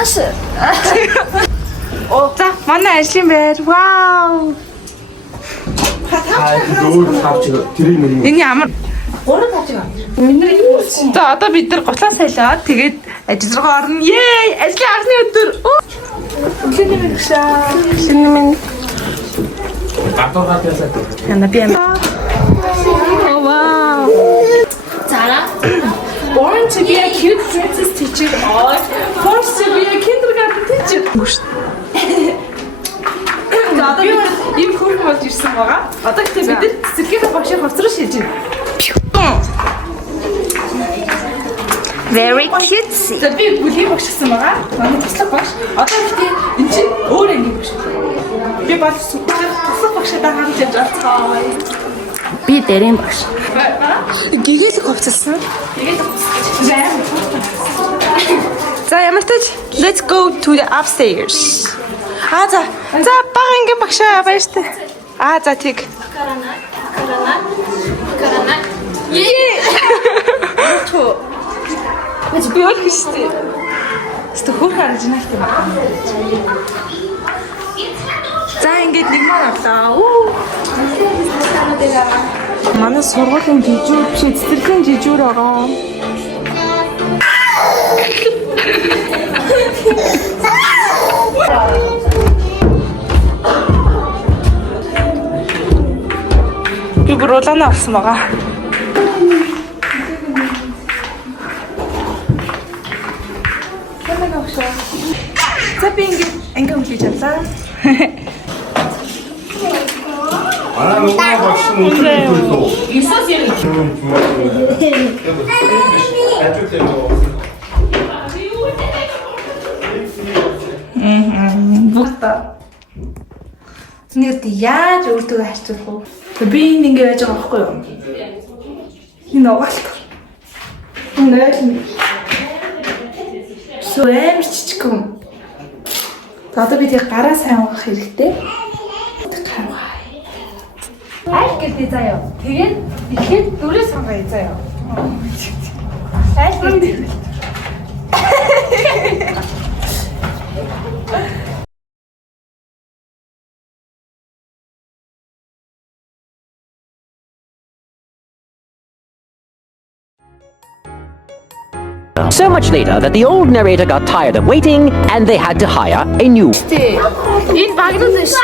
하나씩. 자, 만나 아이스크림 배. 와우. Эний амар за одоо бид нар готлаа сайлаад тэгээд ажил руу орно. Ее! Ажлын анхны өдөр. Шинэ минь гшаа. Шинэ минь. Яна би юм. Вау. Зара. Born to be a cute princess teacher or forced to be a kindergarten teacher. За одоо бид ийм хөрх болж ирсэн байгаа. Одоо гэхдээ бид нар цэцэрлэгийн багшийн хувцас руу шилжиж байна. Very cutesy. За би бүлгийн багш гэсэн байгаа. Манай туслах багш. Одоо гэхдээ энэ чинь өөр ангийн багш. Би бол туслах багшаа хамт явж байгаа. Би дэрийн багш. Гэгээлэг хувцалсан. За ямар ч тач let's go to the upstairs. За бага ангийн багшаа баяртай. За тэг. Карана. Бич би өөр хэвчтэй. Өстө хөөх харж байна гэх юм. За ингээд нэг маар авлаа. Манай сургуулийн жижүүр биш цэцэрлэгийн жижүүр байгаа. Би бүрүүлэн авсан байгаа. За би ингээд анги үлээж авлаа. Много багш нь үлдээсэн. Исос яа. Бүгдээ. Нэгт яаж өөртөө харьцуулах вэ? Би ингэ яаж байгаа байхгүй юу? Энэ угаалт. Энэ амар чичиг юм. За одоо бид гараа сайн угаах хэрэгтэй. Аль гэдэг заяа. Тэгээд ихэд дөрөв сонгоё заяа. Аль гэдэг. So much later that the old narrator got tired of waiting and they had to hire a new. Энэ багнууд шүү.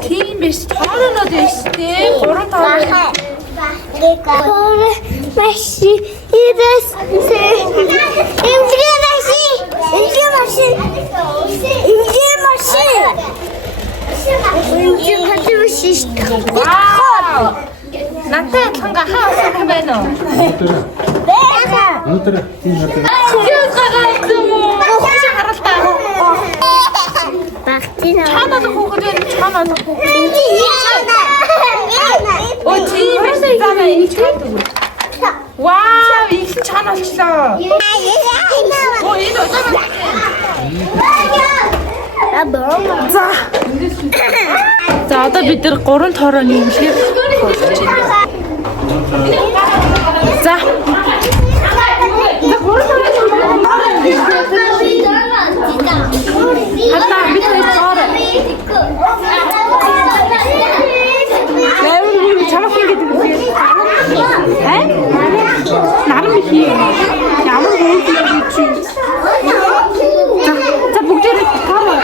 Тийм биш. Тоонод биш тий. 3 тоо. Машин идэс. Имжээ машин. Вау. Натаа ханга хаасан юм байна уу? Өнөөдөр тийм надад Юу гараад юм уу? Хөөж харалтаа. Чанаад хөөхөд чанаад хөөхөд. Оо тийм ээ заа энэ чанаад. Вау, их чанаалчлаа. Оо энэ удаа. За одоо бид нар 3 тоорооны үлгээр болж байна. За. Хатаа бид хоёр тоороо. Нэрвэр чамаас ингэж үлээ. Наран бих юм. Ямар хөөж юм чи. За бүгдээрээ тоороо.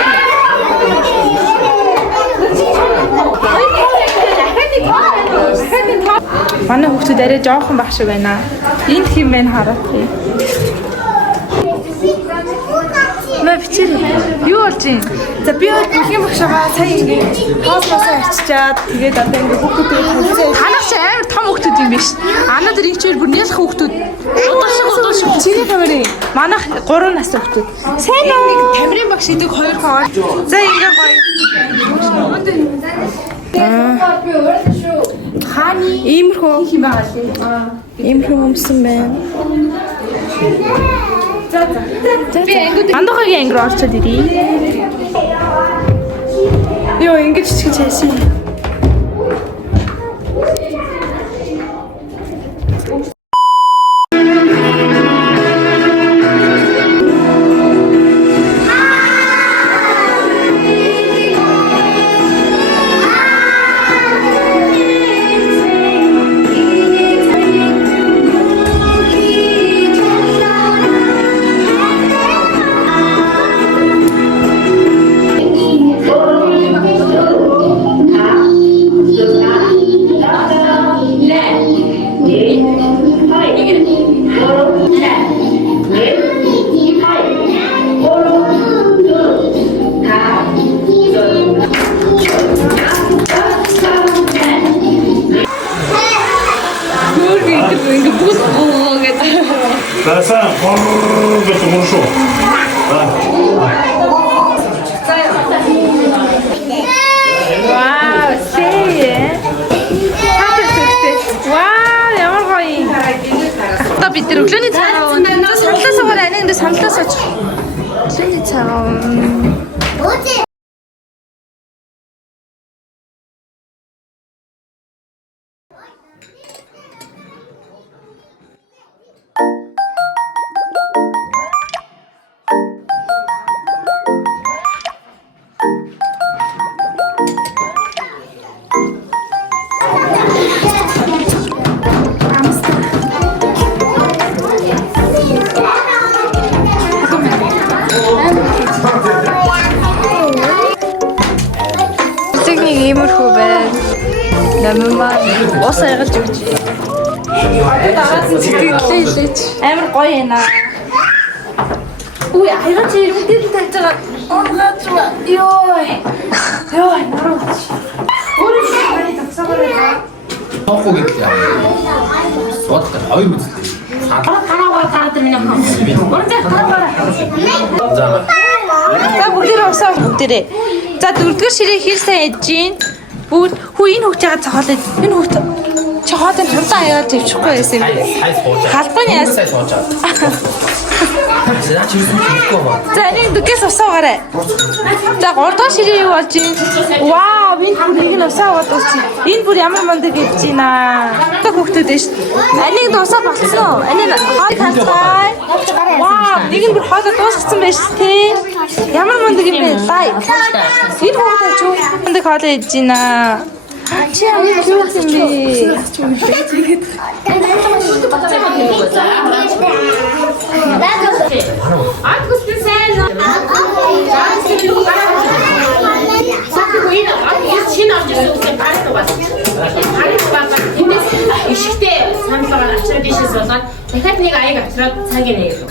Манай хүүхдүүд арай жоохон баг шиг байна. Энд хэм байна хараад. Мэ бичээ. Юу болж юм? За би бол бүлгийн багшаа сая ингээд хоолноосоо арчичаад тэгээд одоо ингээд хүүхдүүд төлөвлөсөн. Танах чи амар том хүүхдүүд юм биш. Анаад ричээр бүр нялх хүүхдүүд. Удаа шиг. Чиний тамирын. Манайх 3 настай хүүхдүүд. Сайн уу? Тамирын багш идэг 2 хоо. За ингээ гоё. Хааны иймэрхүү юм байгаа лээ. Иймэрхүү юмсан байна. За. Би ангид андахагийн анги руу орчод ирээ. Йоо ингэж чиг чаашаа. 나사 좀 무르쇼. 와우, 세예. 와우, ямар гоё. Одоо бид нар өглөөний цагаан самтаас гараа энэ самтаас очих. Өглөөний цагаан. Зэгний иймэрхүү байна. Намаа ус айгалж өгч. Сэтгэлээ илээч. Амар гоё юм аа. Үй айгалж ирмэдээ тавьж байгаа. Оргаач ба. Йой. Йой, нарууч. Өөрөө шийдвэрийг тавьсараа. Тохгүй гэдэг юм. Содтой хоёр үзлээ. Караа караа миний хам. Ордоо караа. За бүгдээ усаа бүгдээ. За дөрөвдүгээр ширээ хэр сайн ээж гин. Бүгд хүү энэ хөвч яагаад цохоод энэ хөвч чохоод нь хурдан аяа тавьчихгүй байсан юм. Халбан яас. За чи юу хийхгүй ба. За энэ дүгээс усаагараа. За 3 дахь ширээ юу болж гин. Вау, энэ бүрийг нь усаагаад дуусчих. Энэ бүр ямар мундаг ээж гин аа. Та хөвгтүүд дээ шүү. Анийг дуусаад болцсон. Анийг хойд ханцгай. Вау, нэг нь бүр хоолой дуусгацсан байж тээ. Ямар мундаг юм бэ? Лай. Энэ хөвгтөө ч мундаг хоолой ээж гин аа. Чи ямар cute юм бэ? Ишгтээ саналгаар авчраад дэшээс болоод дахиад нэг аяг авчраад цаг нэ гэдэг.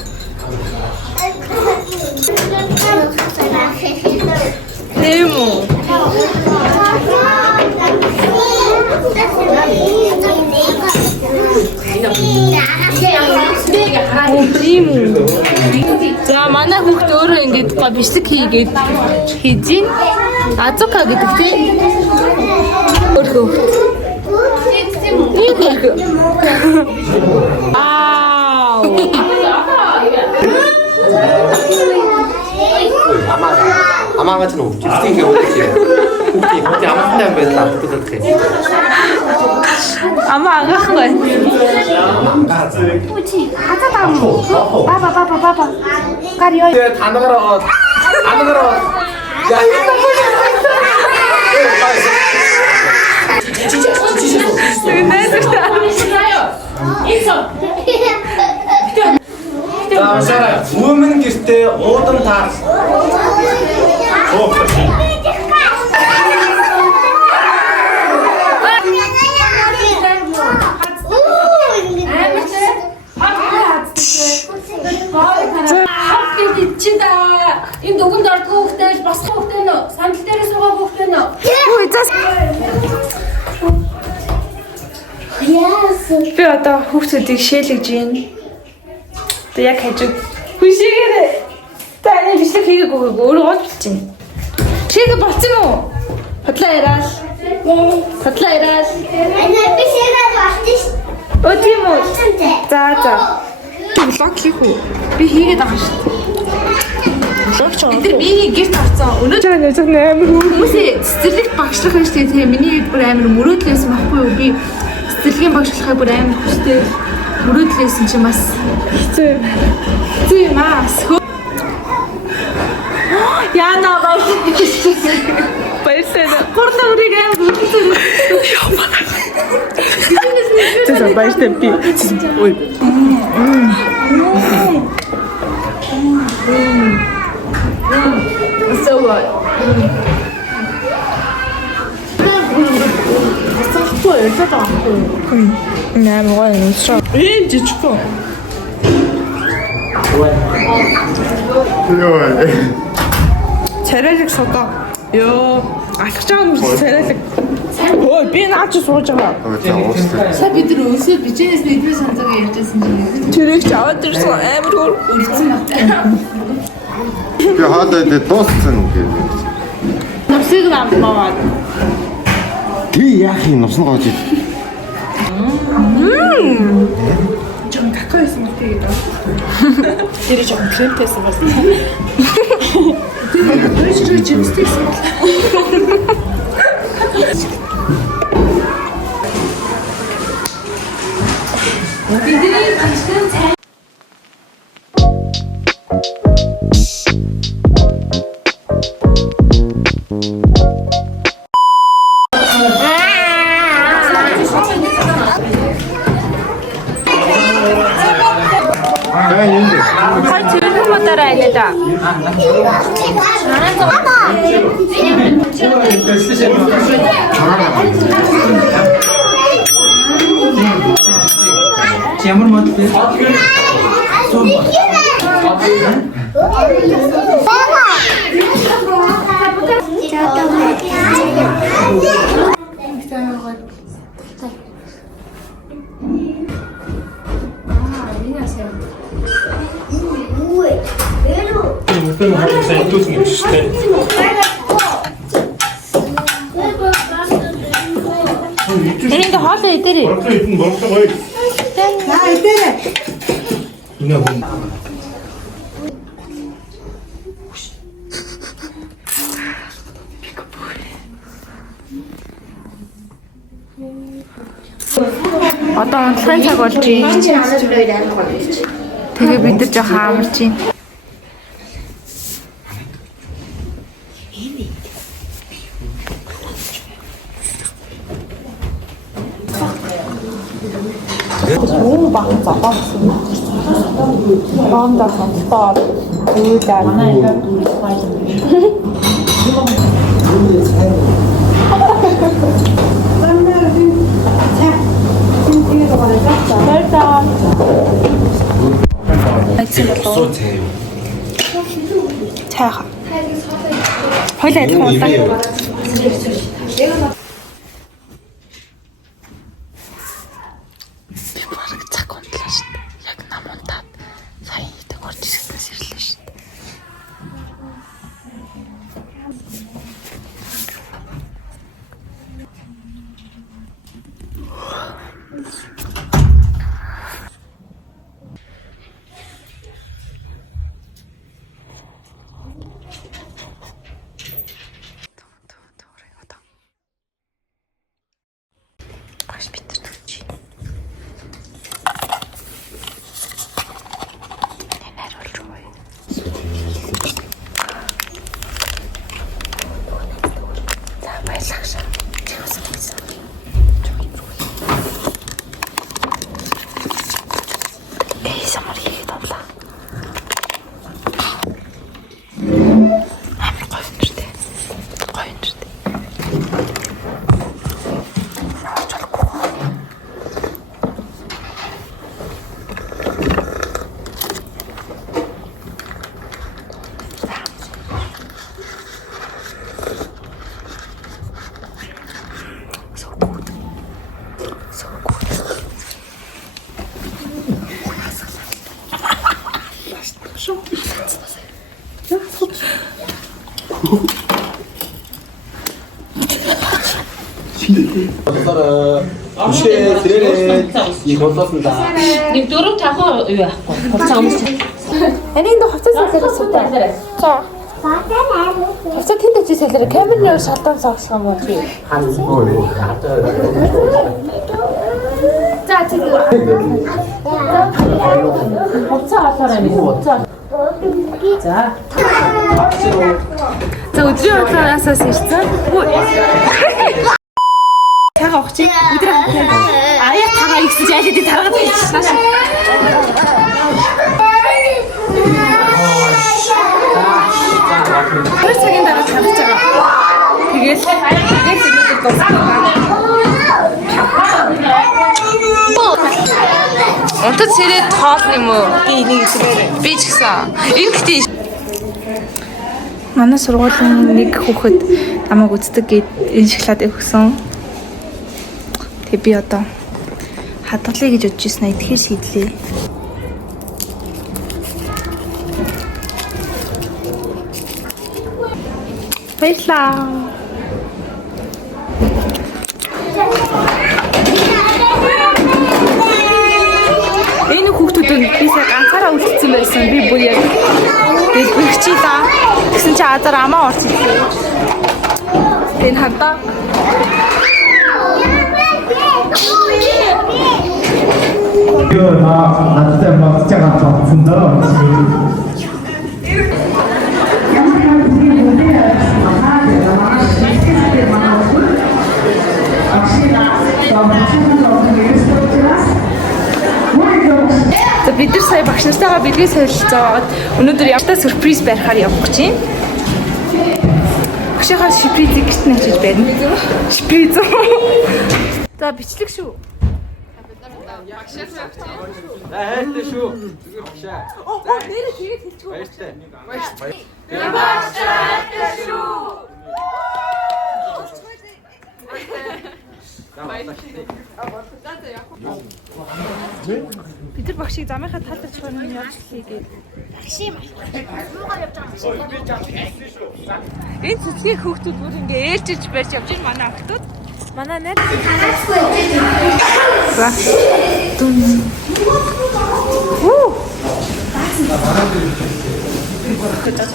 Тийм үү? Тийм үү? За манай хүүхд өөрөө ингэж гоо бичлэг хийгээд хийжин. Азука гэдэг тийм. Өөрөө хүүхд. Вау! Амаа 같은 거 없지. 이게 어떻게? 혹시 아무 때안 뵀다. 그렇게. 아마 안 갈 거야. 바바. 까리요. 다 나가라. 안 나가라. 야, 자, 우먼 기스테 오던 다. Чида энэ дүгэнд ордгоо хөхтэй бас хөхтэй нөө сандал дээрээ суугаа хөхтэй нөө. Ой, зас. Би одоо хүүхдүүдийг шээлгэж байна. Тэг яг хажууд хүшигээрээ таны бичлэг хийгээгүй өөрөө гол бичиж байна. Шийгэ болцсон уу? Хотлоо яриад. Хотлоо яриад. Би шийдэл болчих. Өө тийм үү? За. Влог хийх үү? Би хийгээд байгаа шүү дээ. Тэр би гэрт авцсан. Өнөөдөр амар хүмүүсээ цэцэрлэгт багшлах байж тэгээ миний бүр амар мөрөөдлөөсөн байхгүй юу? Би цэцэрлэгийн багшлахыг бүр амар хүстэй мөрөөдлөөсөн чи бас хэцүү юм аа. Яна баа. Баярлалаа. Гурлаа үрийг амар хүстэй. Тэсэ баяртай би. Ой. So what? 나 먹어야 돼. 에, 지치고. 잘해줄 섰다. 요, 아, 특정한 무슨 잘해줄. Ой, би наач сууж байгаа. Сая бид нар өсөд бичээс бидний санаагаа ярьжсэн чинь. Тэрийг ч аваад ирсэн амар үлдсэн. Би хаадаа дууссан гэдэг. Нурсыг авмаад. Тий яах юм нусан гоож ид. Жон какоос юм тэгээд. Тэр жон кремтэс бас. Тэр чимстэйс. Бидний гişтэн цай. Хай тэрхэн модаараа айна да. Ямар мод бэ? Мөртөө хавцаа идүүлсэн юм шүү дээ. Тэрийг хоолоо идэрээ. Бороо идэн бороо гоё. Аа идэрээ. Инээ хүн. Одоо унтлагын цаг болж байна. Тэгээ бид нар жоохон амарч байна. Оо бахан запаасан. Баамда хатаа дүүлээ. Манай ингээд дүүлэх байсан. Цайха. Хойлоо адилхан удаа. Би бараг цаг унтлаа шүү дээ. Яг нам унтаад сайн идэг орж ирэхээс ирлээ шүү дээ. Аж битэр төлж байна. Нэр олж байгаа. За баярлалаа. Чигээс байсан. Самар хийгээд авлаа. Амар гоё юм шүү дээ. Гоё юм шүү дээ. Үшээ тэрээ их болоосон да. Нэг 4-5 юу яахгүй. Хуцаа өмс. Энийг дэ хувцас салхираа суудаа. За. Хувцас тэнд очиж салхираа. Камерын шалтгаан согсох юм уу би? За тэгээ. Хувцас аваарай минь. Хувцас. За. За өдрийн хутлаараас ирсэн. Тага авах чи. Өдрөө. Аяа тага ихсэж айлд тараад ирчихсэн. Тэр цагийн дараа тарах байгаа. Тэгээд өнөөдөр дуусна. Онтод сэрээд тоол юм уу? Энийг сэрээ. Би ч гэсэн. Эргэтэй. Манай сургуулийн нэг хүүхэд намайг үздэг гээд энэ шоколадыг өгсөн. Тэгээ би одоо хадгалъя гэж бодож ирсэн. Эдгээр шийдлээ. Баярлалаа. Энэ хүүхдүүдийг би сая ганцаараа үлдсэн байсан. Би бүр яг дэлбэрчээ да. Тэгсэн чи азар амаа орц ирлээ. Энэ хандаа. 이거 다 낮에 막 진짜 같은데. За бид нар сая багш нартайгаа бэлгээ солилцоод өнөөдөр ямтай сюрприз барихаар явах гэж байна. Багшийнхаа сюрпризийг гэрт нь хийж барина. Сюрприз. За бичлэг шүү. хайртай шүү. Зүгээр багшаа. Нэрээ тэгээд хэлчихв. Баяртай. Бид нар багшийг замынхаа талд очихоор нь яаж хийгээд. Энэ цэцгийн хүүхдүүд бүр ингээ ээлжиж барьж явж байна манай охтууд. Манай найз.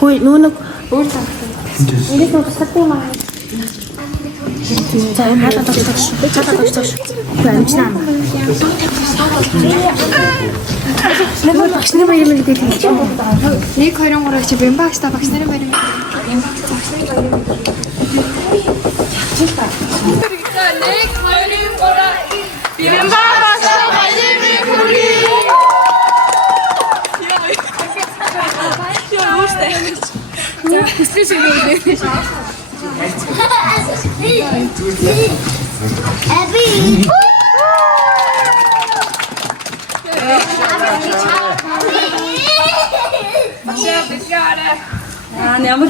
Хөөе нүг өөр таа. Энийг нэг сатсан маа. За энэ хадаад очиж. Хадаад очиж. Амжнаа. Нэг багш нарын баяр мэл гэдэг юм. 1 2 3 чи бэмба багш та багш нарын баяр мэл. Бэмба багш та баяр мэл хүргэе. Я хүсэж байгаа. Эби. Ямар